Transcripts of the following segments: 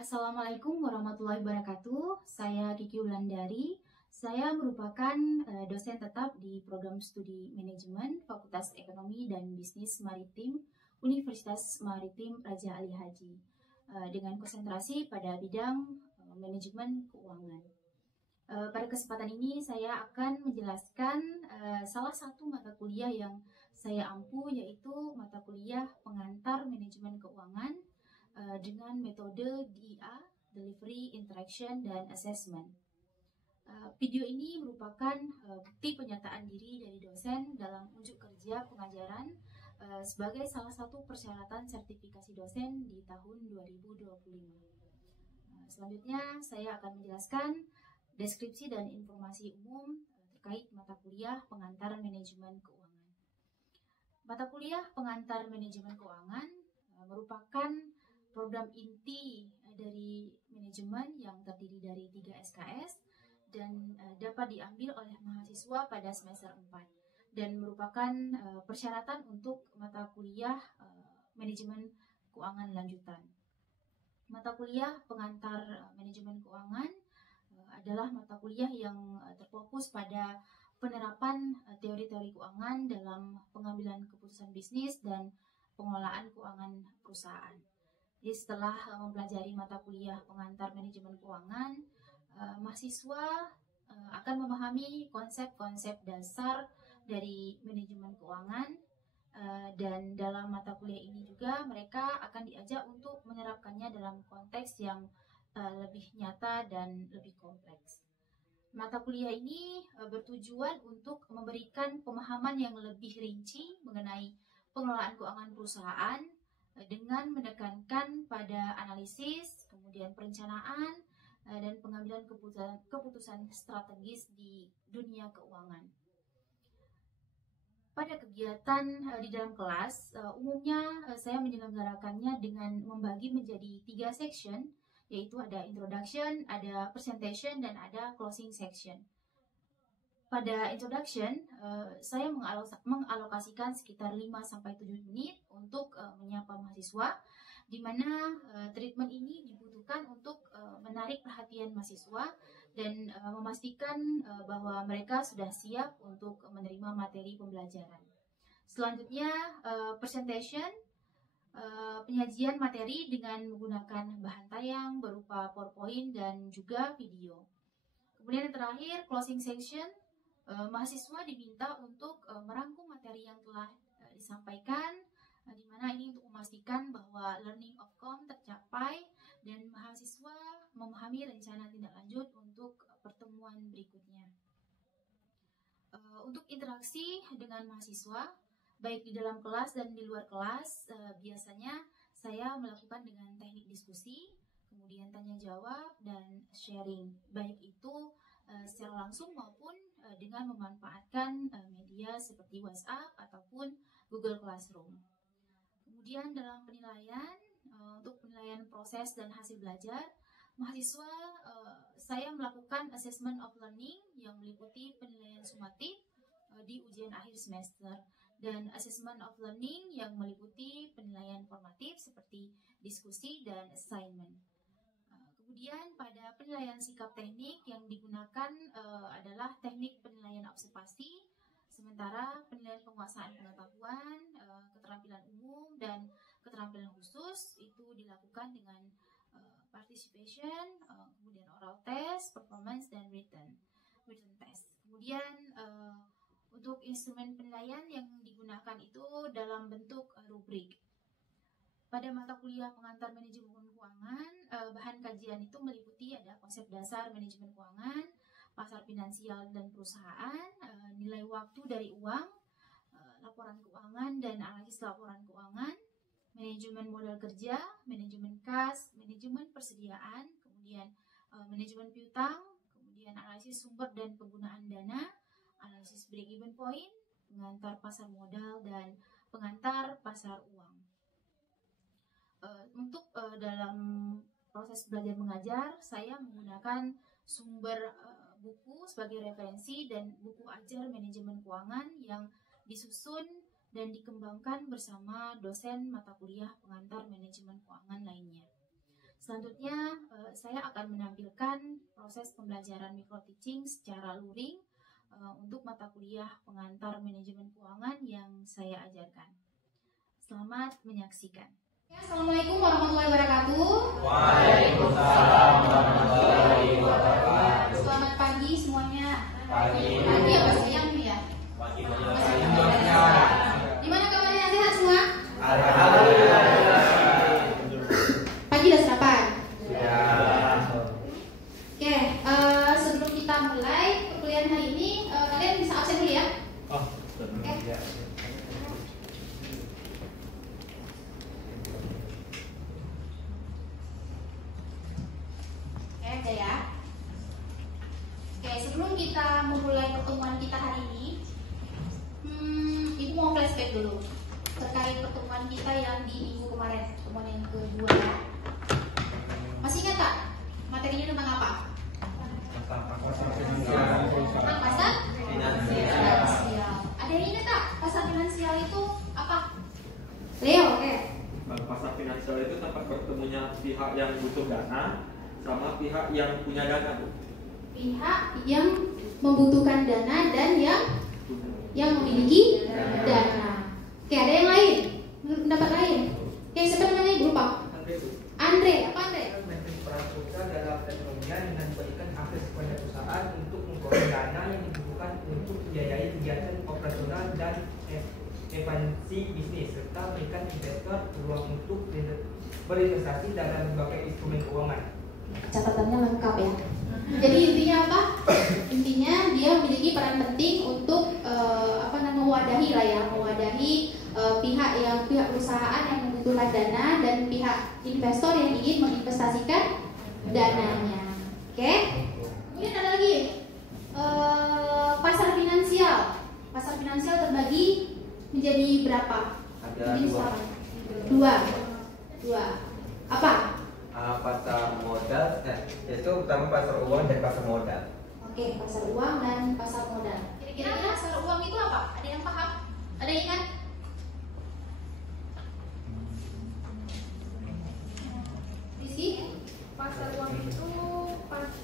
Assalamualaikum warahmatullahi wabarakatuh. Saya Kiki Wulandari. Saya merupakan dosen tetap di program studi manajemen Fakultas Ekonomi dan Bisnis Maritim Universitas Maritim Raja Ali Haji dengan konsentrasi pada bidang manajemen keuangan. Pada kesempatan ini saya akan menjelaskan salah satu mata kuliah yang saya ampu, yaitu mata kuliah pengantar manajemen keuangan dengan metode DIA, Delivery, Interaction, dan Assessment. Video ini merupakan bukti penyataan diri dari dosen dalam unjuk kerja pengajaran sebagai salah satu persyaratan sertifikasi dosen di tahun 2025. Selanjutnya saya akan menjelaskan deskripsi dan informasi umum terkait mata kuliah pengantar manajemen keuangan. Mata kuliah pengantar manajemen keuangan merupakan program inti dari manajemen yang terdiri dari 3 SKS dan dapat diambil oleh mahasiswa pada semester 4 dan merupakan persyaratan untuk mata kuliah manajemen keuangan lanjutan. Mata kuliah pengantar manajemen keuangan adalah mata kuliah yang terfokus pada penerapan teori-teori keuangan dalam pengambilan keputusan bisnis dan pengelolaan keuangan perusahaan. Jadi setelah mempelajari mata kuliah pengantar manajemen keuangan, mahasiswa akan memahami konsep-konsep dasar dari manajemen keuangan, dan dalam mata kuliah ini juga mereka akan diajak untuk menerapkannya dalam konteks yang lebih nyata dan lebih kompleks. Mata kuliah ini bertujuan untuk memberikan pemahaman yang lebih rinci mengenai pengelolaan keuangan perusahaan dengan menekankan pada analisis, kemudian perencanaan, dan pengambilan keputusan strategis di dunia keuangan. Pada kegiatan di dalam kelas, umumnya saya menyelenggarakannya dengan membagi menjadi 3 section, yaitu ada introduction, ada presentation, dan ada closing section. Pada introduction, saya mengalokasikan sekitar 5-7 menit untuk menyapa mahasiswa, di mana treatment ini dibutuhkan untuk menarik perhatian mahasiswa dan memastikan bahwa mereka sudah siap untuk menerima materi pembelajaran. Selanjutnya, presentation, penyajian materi dengan menggunakan bahan tayang berupa PowerPoint dan juga video. Kemudian yang terakhir, closing section, mahasiswa diminta untuk merangkum materi yang telah disampaikan, di mana ini untuk memastikan bahwa learning outcome tercapai dan mahasiswa memahami rencana tindak lanjut untuk pertemuan berikutnya. Untuk interaksi dengan mahasiswa, baik di dalam kelas dan di luar kelas, biasanya saya melakukan dengan teknik diskusi, kemudian tanya jawab dan sharing, baik itu secara langsung maupun dengan memanfaatkan media seperti WhatsApp ataupun Google Classroom. Kemudian dalam penilaian, untuk penilaian proses dan hasil belajar, mahasiswa saya melakukan assessment of learning yang meliputi penilaian sumatif di ujian akhir semester dan assessment of learning yang meliputi penilaian formatif seperti diskusi dan assignment. Kemudian pada penilaian sikap teknik yang digunakan adalah teknik penilaian observasi, sementara penilaian penguasaan pengetahuan, keterampilan umum, dan keterampilan khusus itu dilakukan dengan participation, kemudian oral test, performance, dan written test. Kemudian untuk instrumen penilaian yang digunakan itu dalam bentuk rubrik. Pada mata kuliah pengantar manajemen keuangan, bahan kajian itu meliputi ada konsep dasar manajemen keuangan, pasar finansial dan perusahaan, nilai waktu dari uang, laporan keuangan dan analisis laporan keuangan, manajemen modal kerja, manajemen kas, manajemen persediaan, kemudian manajemen piutang, kemudian analisis sumber dan penggunaan dana, analisis break-even point, pengantar pasar modal, dan pengantar pasar uang. Untuk dalam proses belajar mengajar, saya menggunakan sumber buku sebagai referensi dan buku ajar manajemen keuangan yang disusun dan dikembangkan bersama dosen mata kuliah pengantar manajemen keuangan lainnya. Selanjutnya, saya akan menampilkan proses pembelajaran micro-teaching secara luring untuk mata kuliah pengantar manajemen keuangan yang saya ajarkan. Selamat menyaksikan. Assalamualaikum warahmatullahi wabarakatuh. Waalaikumsalam warahmatullahi wabarakatuh. Selamat pagi semuanya. Pagi. Pagi apa siang nih ya? Pagi. Gimana kabarnya, sehat semua? Alhamdulillah. Pagi udah sarapan? Ya. Oke, sebelum kita mulai perkuliahan hari ini, kalian bisa absen dulu ya? Oh, ya. Oke ya. Oke, sebelum kita memulai pertemuan kita hari ini, Ibu mau flashback dulu terkait pertemuan kita yang di minggu kemarin, pertemuan yang kedua ya. Masih ingat tak? Materinya tentang apa? Tentang pasar finansial. Ada yang ingat tak? Pasar finansial itu apa? Leo, oke. Pasar finansial itu tempat bertemunya pihak yang butuh dana sama pihak yang punya dana, Bu. Pihak yang membutuhkan dana dan yang memiliki dana. Oke, ada yang lain? Pendapat lain? Oke, siapa namanya? Ibu lupa. Andre, apa Andre? Menteri peran sosial dalam perekonomian dengan memberikan akses kepada perusahaan untuk memperoleh dana yang dibutuhkan untuk membiayai kegiatan operasional dan ekspansi bisnis serta memberikan investor peluang untuk berinvestasi dalam berbagai instrumen keuangan. Catatannya lengkap ya. Jadi intinya apa? Intinya dia memiliki peran penting untuk mewadahi lah ya, mewadahi pihak perusahaan yang membutuhkan dana dan pihak investor yang ingin menginvestasikan dananya. Oke? Kemudian ada lagi pasar finansial. Pasar finansial terbagi menjadi berapa? Ada dua. Apa? Pasar modal, itu pertama pasar uang dan pasar modal. Oke, pasar uang dan pasar modal. Kira-kira pasar uang itu apa? Ada yang paham? Ada yang ingat? Rizky? Pasar uang itu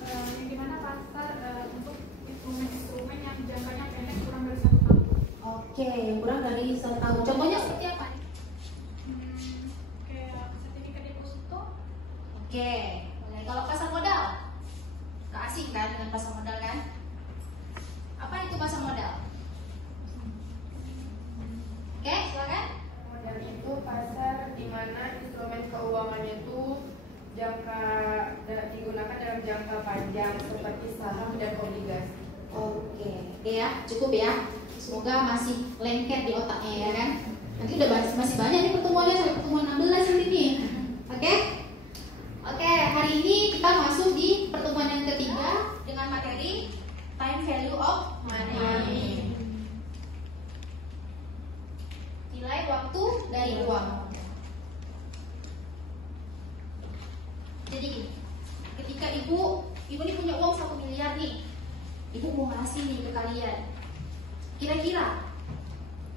yang dimana pasar untuk instrumen-instrumen yang jangkanya pendek kurang dari 1 tahun. Oke, kurang dari 1 tahun. Contohnya seperti apa? Kayak sertifikat deposito. Oke, mulai. Kalau pasar modal, gak asing kan dengan pasar modal kan? Apa itu pasar modal? Oke, silakan. Modal itu pasar di mana instrumen keuangannya itu digunakan dalam jangka panjang seperti saham dan obligasi. Oke ya, cukup ya. Semoga masih lengket di otaknya ya kan. Nanti udah masih banyak nih pertemuannya sampai pertemuan 16 nanti nih. Oke? Oke, hari ini kita masuk di pertemuan yang ketiga dengan materi time value of money. Nilai waktu dari uang. Jadi gini, ketika ibu ini punya uang 1 miliar nih, ibu mau ngasih nih ke kalian. Kira-kira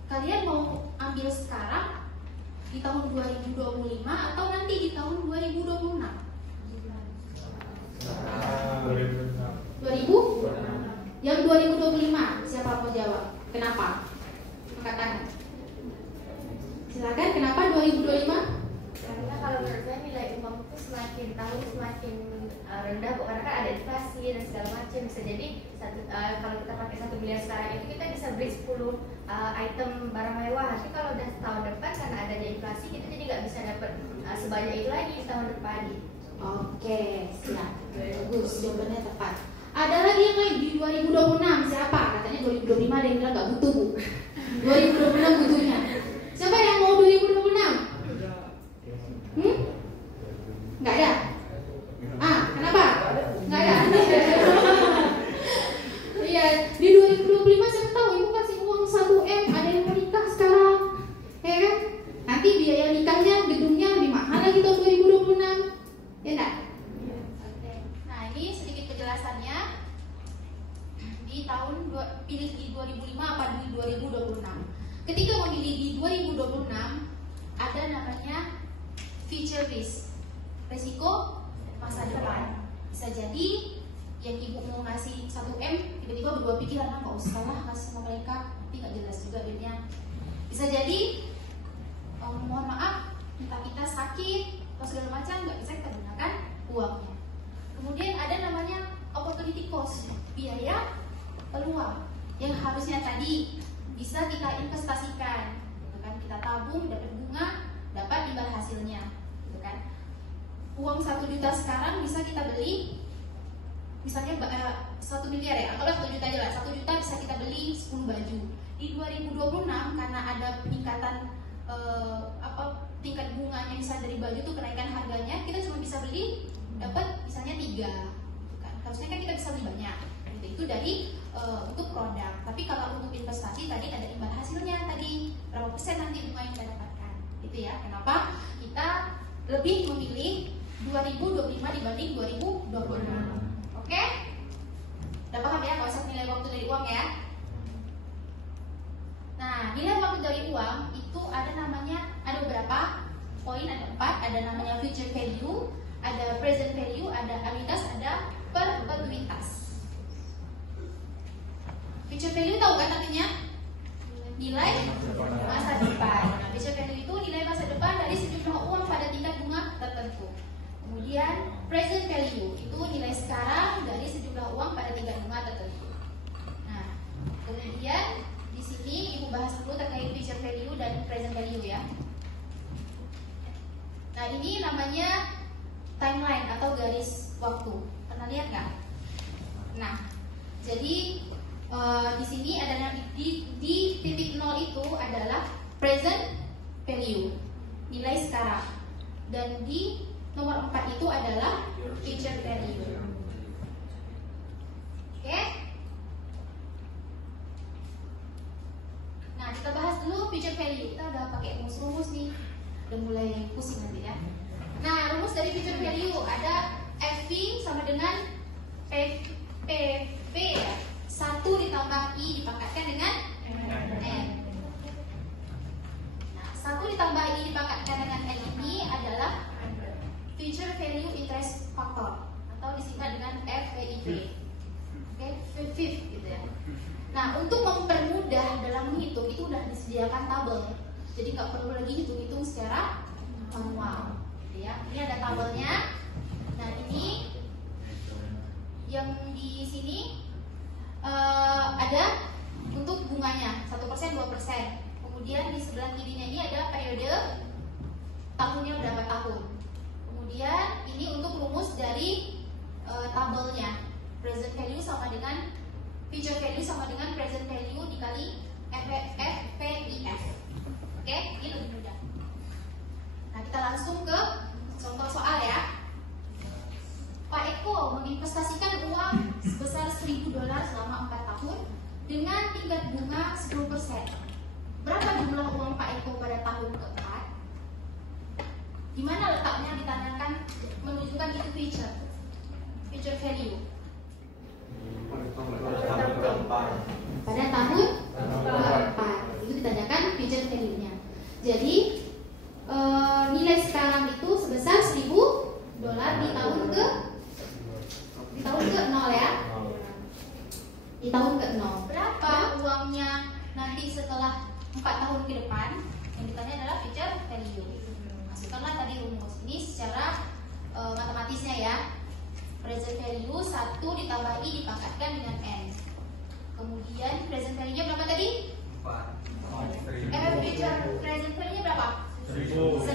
kalian mau ambil sekarang di tahun 2025 atau nanti di tahun 2026? 2000? Yang 2025, siapa mau jawab? Kenapa? Angkat tangan. Silakan, kenapa 2025? Karena kalau menurut saya nilai uang itu semakin tahun semakin rendah, karena kan ada inflasi dan segala macam. Bisa jadi kalau kita pakai 1 miliar sekarang itu kita bisa beli 10 item barang mewah. Tapi kalau udah tahun depan karena adanya inflasi kita jadi nggak bisa dapat sebanyak itu lagi di tahun depan. Oke, siap. Bagus, jawabannya tepat. Ada lagi yang lain di 2026, siapa? Katanya 2025 ada yang bilang nggak butuh, Bu. 2026 butuhnya. Siapa yang mau 2026? Nggak ada? Kenapa? Nggak ada? Iya, di 2025 siapa tahu ibu kasih uang 1M, ada yang mau nikah sekarang, ya kan? Nanti biaya nikahnya, gedungnya lebih mahal lagi tahun 2026, ya enggak? Nah, ini sedikit penjelasannya. Di tahun pilih di 2005 apa di 2026? Ketika memilih di 2026, ada namanya future risk. resiko masa depan. Bisa jadi yang ibu mau ngasih 1M tiba-tiba berubah pikiran, nggak usah lah kasih sama mereka, tapi nggak jelas juga duitnya. Bisa jadi mohon maaf, entah kita sakit atau segala macam, nggak bisa kita gunakan uangnya. Kemudian ada namanya opportunity cost, biaya peluang yang harusnya tadi bisa kita investasikan, gitu kan? Kita tabung, dapat bunga, dapat imbal hasilnya, gitu kan? Uang 1 juta sekarang bisa kita beli, misalnya 1 miliar ya, kalau 1 juta aja lah, 1 juta bisa kita beli 10 baju. Di 2026 karena ada peningkatan tingkat bunganya, misalnya dari baju tuh kenaikan harganya, kita cuma bisa beli dapat misalnya 3, kan? Harusnya kan kita bisa beli banyak. Gitu. Itu dari untuk produk. Tapi kalau untuk investasi tadi ada imbal hasilnya tadi berapa persen nanti bunga yang kita dapatkan. Itu ya. Kenapa kita lebih memilih 2025 dibanding 2026. Oke? Udah paham ya? Gak usah nilai waktu dari uang ya. Nah, nilai waktu dari uang itu ada namanya, ada beberapa poin, ada 4. Ada namanya future value, ada present value, ada anuitas, ada perpetuitas. Future value tahu kan artinya? Nilai masa depan. Nah, future value itu nilai masa depan dari sejumlah uang pada tingkat bunga tertentu. Kemudian present value itu nilai sekarang dari sejumlah uang pada tingkat bunga tertentu. Nah, kemudian di sini ibu bahas dulu terkait future value dan present value ya. Nah, ini namanya timeline atau garis waktu. Pernah lihat nggak? Nah, jadi di sini ada di titik 0 itu adalah present value, nilai sekarang, dan di nomor 4 itu adalah future value. Oke? Nah, kita bahas dulu future value. Kita udah pakai rumus-rumus nih, udah mulai pusing nanti ya. Nah, rumus dari future value ada FV sama dengan PV ya. 1 ditambah I dipangkatkan dengan N. Nah, 1 ditambah I dipangkatkan dengan N ini adalah future value interest factor atau disingkat dengan FVIV. Oke, FVIV gitu ya. Nah, untuk mempermudah dalam menghitung itu udah disediakan tabel. Jadi nggak perlu lagi hitung-hitung secara manual. Ya, ini ada tabelnya. Nah, ini yang di sini ada untuk bunganya 1%, 2%. Kemudian di sebelah kirinya ini ada periode tahunnya berapa tahun. Kemudian ini untuk rumus dari tabelnya, present value sama dengan future value sama dengan present value dikali FVIF. Oke, ini lebih mudah. Nah, kita langsung ke contoh soal ya. Pak Eko menginvestasikan uang sebesar $1.000 selama 4 tahun dengan tingkat bunga 10%. Berapa jumlah uang Pak Eko pada tahun keempat? Di mana letaknya ditanyakan, menunjukkan itu future value. Pada tahun keempat itu ditanyakan future value-nya. Jadi nilai sekarang itu sebesar $1.000 di tahun ke 0 ya. Di tahun ke 0. Berapa uangnya nanti setelah 4 tahun ke depan? Yang ditanya adalah future value. Masukkanlah tadi rumus. Ini secara matematisnya ya. Present value 1 ditambah I dipangkatkan dengan N. Kemudian present value-nya berapa tadi? 4. Future present value-nya berapa? 1.000.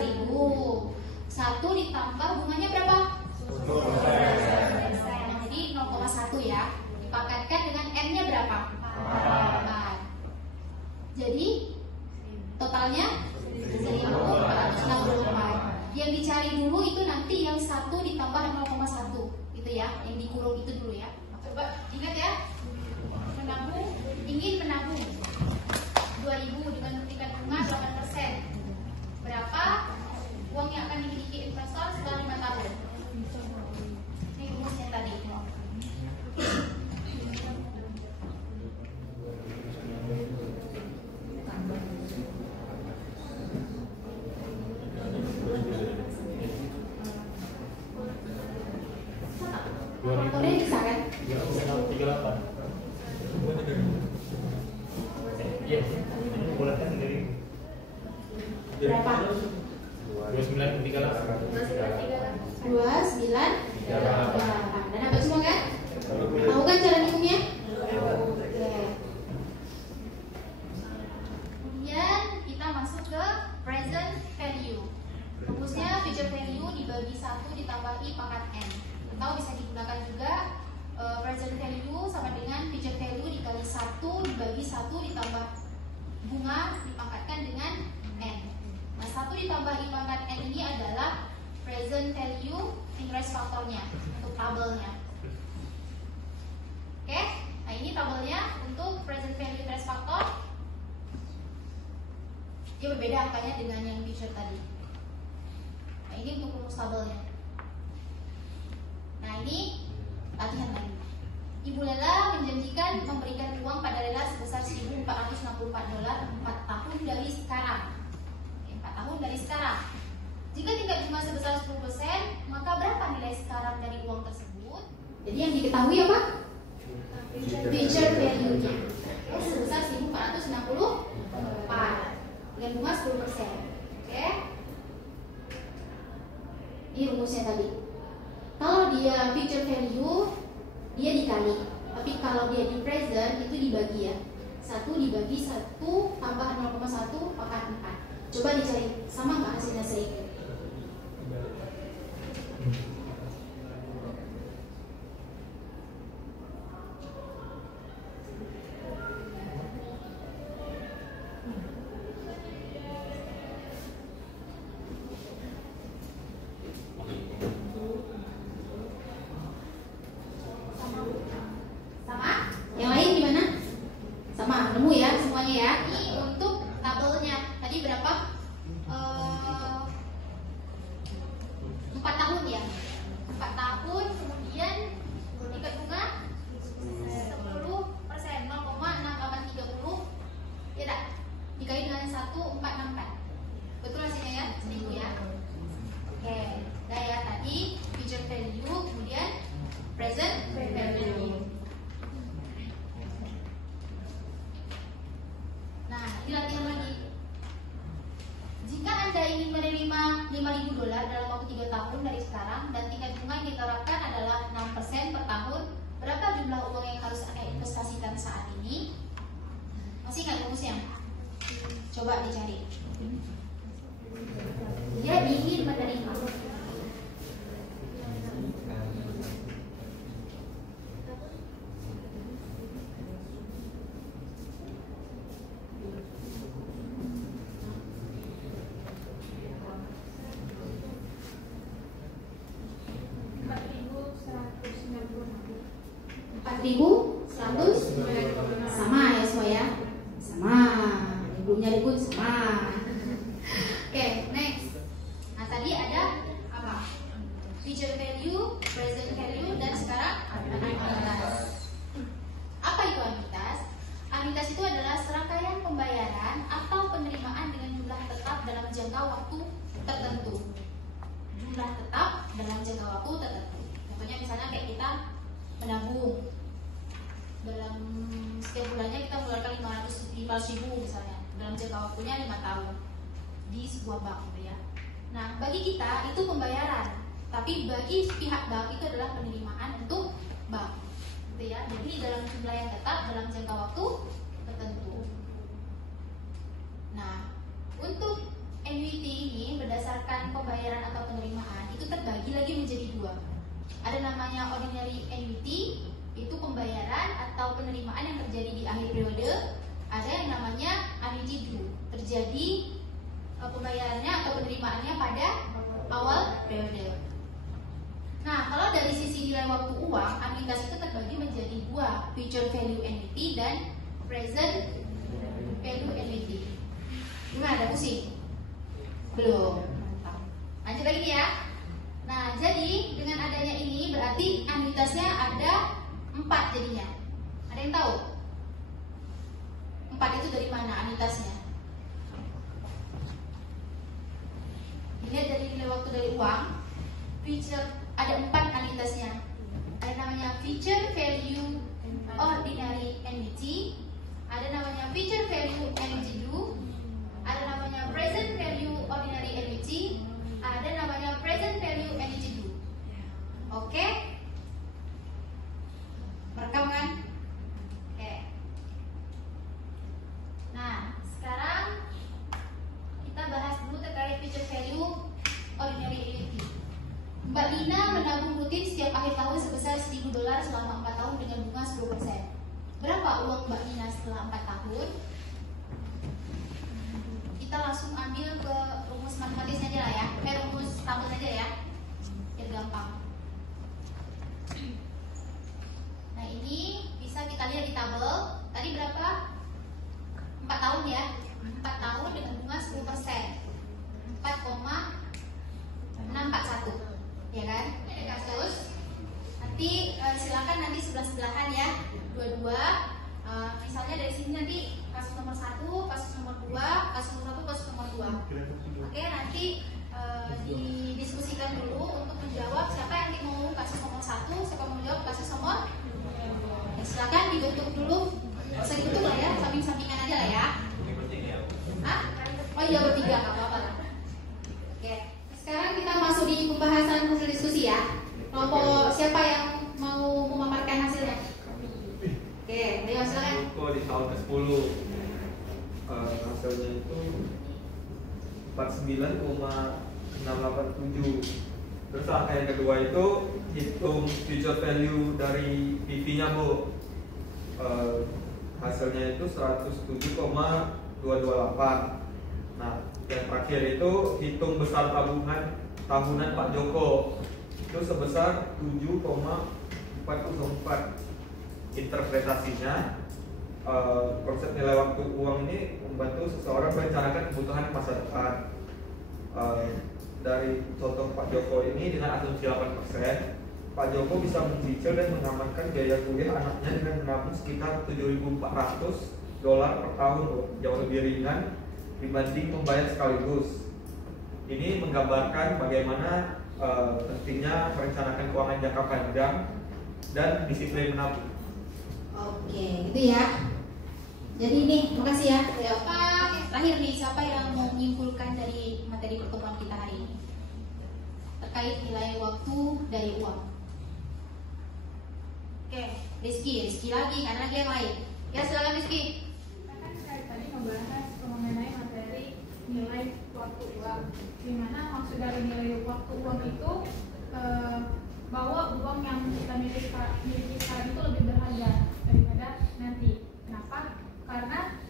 1 ditambah bunganya berapa? 10%. Jadi 0,1 ya. Dipangkatkan dengan N-nya berapa? 4. Jadi totalnya 1.464. Yang dicari dulu itu nanti yang 1 ditambah 0,1 itu ya, yang dikurung itu dulu ya. Coba ingat ya. Ingin menabung 2.000 dengan tingkat bunga 8%. Berapa uang yang akan dimiliki investor setelah 5 tahun? Ini rumusnya tadi. Faktornya bisa kan? 38. Iya, ini bulatkan dari Berapa? 2938. 2938. Dan apa semua kan? Tahu kan cara ngitungnya? Oke. Kemudian kita masuk ke present value. Rumusnya future value dibagi 1 ditambahi pangkat n. Atau bisa digunakan juga present value sama dengan future value dikali 1 dibagi 1 ditambah bunga dipangkatkan dengan n. Nah, 1 ditambah i pangkat n ini adalah present value interest faktornya untuk tabelnya. Oke, nah ini tabelnya untuk present value interest factor. Dia berbeda angkanya dengan yang future tadi. Nah, ini untuk rumus tabelnya. Nah, ini latihan lagi. Ibu Lela menjanjikan memberikan uang pada Lela sebesar $1.464 4 tahun dari sekarang. 4 tahun dari sekarang. Jika tingkat bunga sebesar 10%, maka berapa nilai sekarang dari uang tersebut? Jadi yang diketahui apa? Future value-nya. Sebesar 1.464 dengan bunga 10%. Oke? Ini rumusnya tadi. Kalau dia future value, dia dikali. Tapi kalau dia di present itu dibagi ya. 1 dibagi 1 tambah 0,1 pangkat 4. Coba dicari sama nggak hasilnya saya? Coba dicari. Dia ingin menerima. Sama ya semua ya? Sama. Belum nyari pun sama. Oke, next. Nah, tadi ada apa? Future value, present value, dan sekarang anuitas. Apa itu anuitas? Anuitas itu adalah serangkaian pembayaran atau penerimaan dengan jumlah tetap dalam jangka waktu tertentu. Jumlah tetap dalam jangka waktu tertentu. Contohnya misalnya kayak kita menabung. Dalam setiap bulannya kita mengeluarkan 500.000 misalnya. Dalam jangka waktunya 5 tahun di sebuah bank gitu ya. Nah, bagi kita itu pembayaran, tapi bagi pihak bank itu adalah penerimaan untuk bank gitu ya. Jadi dalam jumlah yang tetap dalam jangka waktu tertentu. Nah, untuk annuity ini berdasarkan pembayaran atau penerimaan itu terbagi lagi menjadi 2. Ada namanya ordinary annuity, itu pembayaran atau penerimaan yang terjadi di akhir periode. Ada yang namanya annuity due, terjadi pembayarannya atau penerimaannya pada awal periode. Nah, kalau dari sisi nilai waktu uang, anuitas itu terbagi menjadi 2, future value annuity dan present value annuity. Gimana, ada pusing? Belum. Lanjut lagi ya. Nah, jadi dengan adanya ini berarti anuitasnya ada 4 jadinya. Ada yang tahu? 4 itu dari mana anuitasnya? Dilihat dari nilai waktu dari uang, future ada 4 anuitasnya. Ada menabung rutin setiap akhir tahun sebesar $1.000 selama 4 tahun dengan bunga 10%. Berapa uang Mbak Nina setelah 4 tahun? Kita langsung ambil ke rumus matematis aja lah ya, rumus tabel aja ya, biar gampang. Nah ini bisa kita lihat di tabel. Tadi berapa? 4 tahun ya, 4 tahun dengan bunga 10%, 4,641, ya kan? Ada kasus. Nanti silakan nanti sebelah-sebelahan ya, dua-dua. Misalnya dari sini nanti kasus nomor 1, kasus nomor 2, kasus nomor 1, kasus nomor 2. Oke, nanti didiskusikan dulu untuk menjawab siapa yang mau kasus nomor 1, siapa mau menjawab kasus nomor 2. Ya, silakan dibentuk dulu. Saya dibentuk lah ya, samping-sampingan aja lah ya. Hah? Oh iya, bertiga, nggak apa-apa lah. Oke, sekarang kita masuk di pembahasan hasil diskusi ya. Kelompok siapa yang mau memaparkan hasilnya? Oke, ayo silakan. Di tahun ke-10 hasilnya itu 49,687. Terus angka yang kedua itu hitung future value dari PV-nya Bu. Hasilnya itu 107,228. Nah, yang terakhir itu hitung besar tabungan tahunan Pak Joko itu sebesar 7,404. Interpretasinya konsep nilai waktu uang ini membantu seseorang merencanakan kebutuhan masa depan. Dari contoh Pak Joko ini dengan asumsi 8%, Pak Joko bisa mencicil dan mengamankan biaya kuliah anaknya dengan menabung sekitar $7.400 per tahun, jauh lebih ringan dibanding membayar sekaligus. Ini menggambarkan bagaimana pentingnya merencanakan keuangan jangka panjang dan disiplin menabung. Oke, itu ya. Jadi ini, makasih ya. Terakhir nih, siapa yang mau menyimpulkan dari materi pertemuan kita hari ini terkait nilai waktu dari uang? Oke, Rizky lagi, karena lagi yang lain. Ya silakan Rizky. Kita kan tadi membahas mengenai materi nilai waktu uang. Dimana maksud dari nilai waktu uang itu bahwa uang yang kita miliki sekarang itu lebih berharga daripada nanti. Kenapa? Karena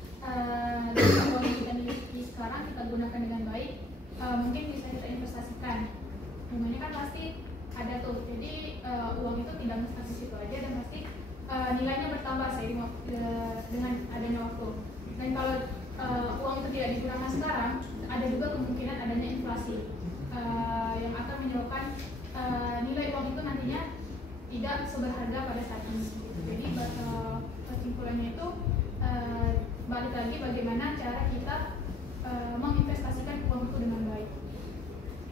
uang yang kita miliki sekarang kita gunakan dengan baik, mungkin bisa kita investasikan. Bunganya kan pasti ada tuh. Jadi uang itu tidak mesti di situ aja dan pasti nilainya bertambah seiring dengan adanya waktu. Dan kalau uang itu tidak digunakan sekarang, ada juga kemungkinan adanya inflasi yang akan menyebabkan nilai uang itu nantinya tidak seberharga pada saat ini. Jadi kesimpulannya itu balik lagi bagaimana cara kita menginvestasikan uang itu dengan baik.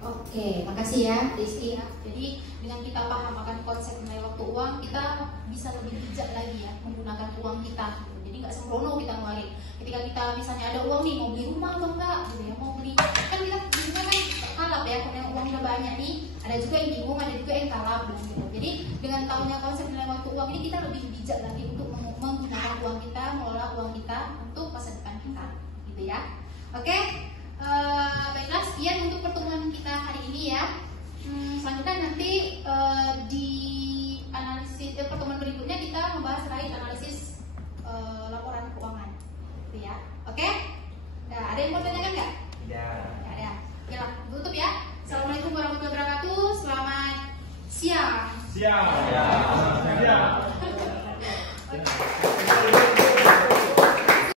Oke, makasih ya Rizky ya. Jadi dengan kita paham akan konsep nilai waktu uang, kita bisa lebih bijak lagi ya menggunakan uang kita. Jadi nggak sembrono kita ngeluarin. Ketika kita misalnya ada uang nih, mau beli rumah atau enggak, gitu ya, mau beli, kan kita biasanya kan kalap ya, karena uangnya banyak nih. Ada juga yang bingung, ada juga yang kalap gitu. Jadi dengan tahunya konsep nilai waktu uang ini, kita lebih bijak lagi untuk menggunakan uang kita, mengelola uang kita untuk masa depan kita, gitu ya. Oke. Baiklah, sekian untuk pertemuan kita hari ini ya. Selanjutnya nanti di analisis pertemuan berikutnya kita membahas terkait analisis laporan keuangan, gitu ya. Oke? Nah, ada yang mau tanyakan nggak? Tidak. Nggak ada. Oke lah, tutup ya. Assalamualaikum warahmatullahi wabarakatuh. Selamat siang. Siap.